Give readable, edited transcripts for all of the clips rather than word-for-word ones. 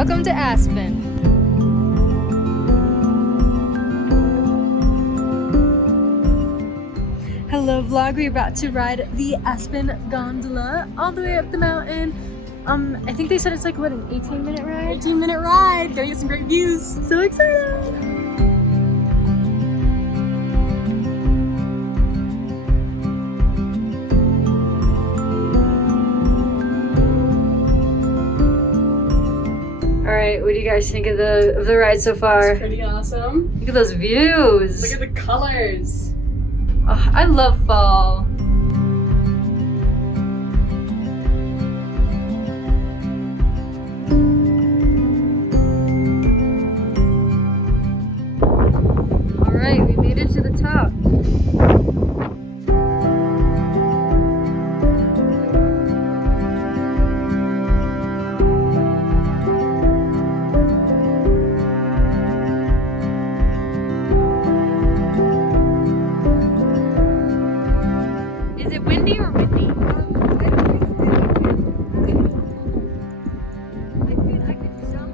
Welcome to Aspen. Hello vlog, we're about to ride the Aspen gondola all the way up the mountain. I think they said it's like, what, an 18-minute ride? 18-minute ride, gonna get some great views. So excited! All right, what do you guys think of the ride so far? It's pretty awesome. Look at those views. Look at the colors. Oh, I love fall. All right, we made it to the top. Is it windy or windy? I could jump.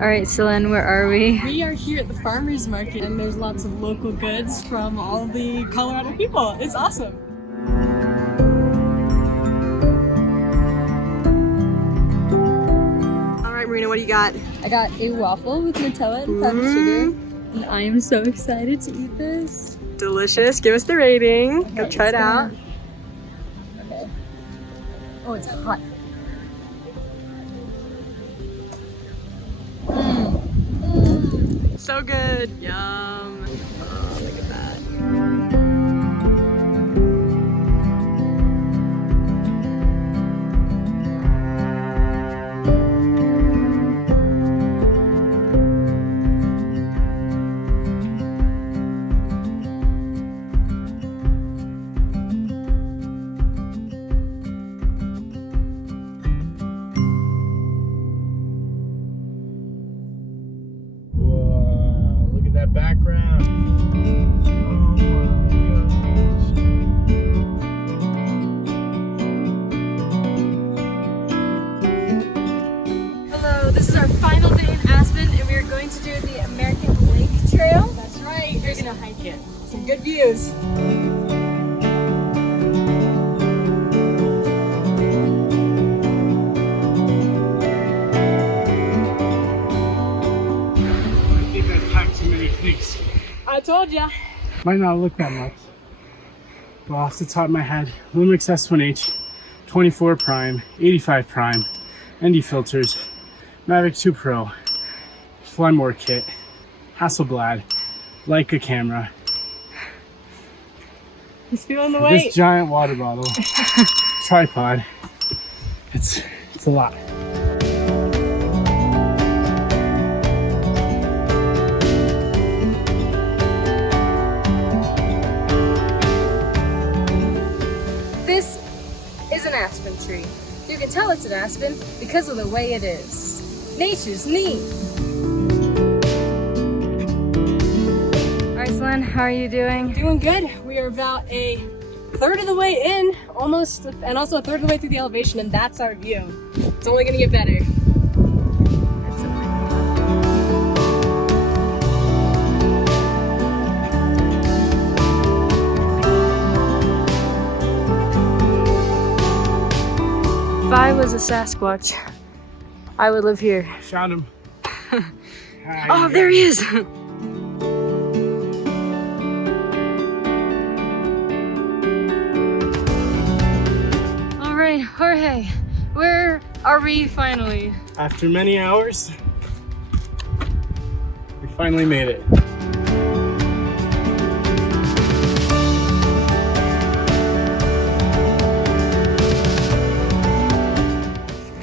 All right, Celine, where are we? We are here at the farmer's market and there's lots of local goods from all the Colorado people. It's awesome. All right, Marina, what do you got? I got a waffle with Nutella and powdered sugar, and I am so excited to eat this. Delicious. Give us the rating. Go Okay, try it out. Okay. Oh, it's hot. So good. Yum. Oh, look at that. Whoa, look at that background. Oh my gosh. Hello, this is our final day in Aspen, and we are going to do the American Lake Trail. That's right. We're gonna hike it. Some good views. I think I packed too many things. I told ya. Might not look that much. But off the top of my head, Lumix S1H, 24 prime, 85 prime, ND filters, Mavic 2 Pro, Flymore kit, Hasselblad, Leica camera, He's feeling the weight. this giant water bottle, tripod. It's a lot. This is an aspen tree. You can tell it's an aspen because of the way it is. Nature's neat. All right, Celine, how are you doing? Doing good. We are about a third of the way in, almost, and also a third of the way through the elevation, and that's our view. It's only gonna get better. If I was a Sasquatch, I would live here. Found him. Oh, there he is. All right, Jorge, where are we finally? After many hours, we finally made it.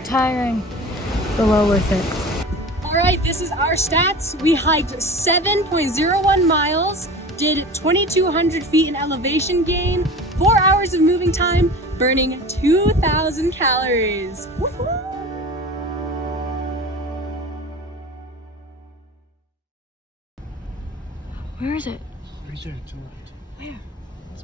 Tiring, but well worth it. All right, this is our stats. We hiked 7.01 miles, did 2,200 feet in elevation gain, 4 hours of moving time, burning 2,000 calories. Woohoo! Where is it? Right there to the left. Where? It's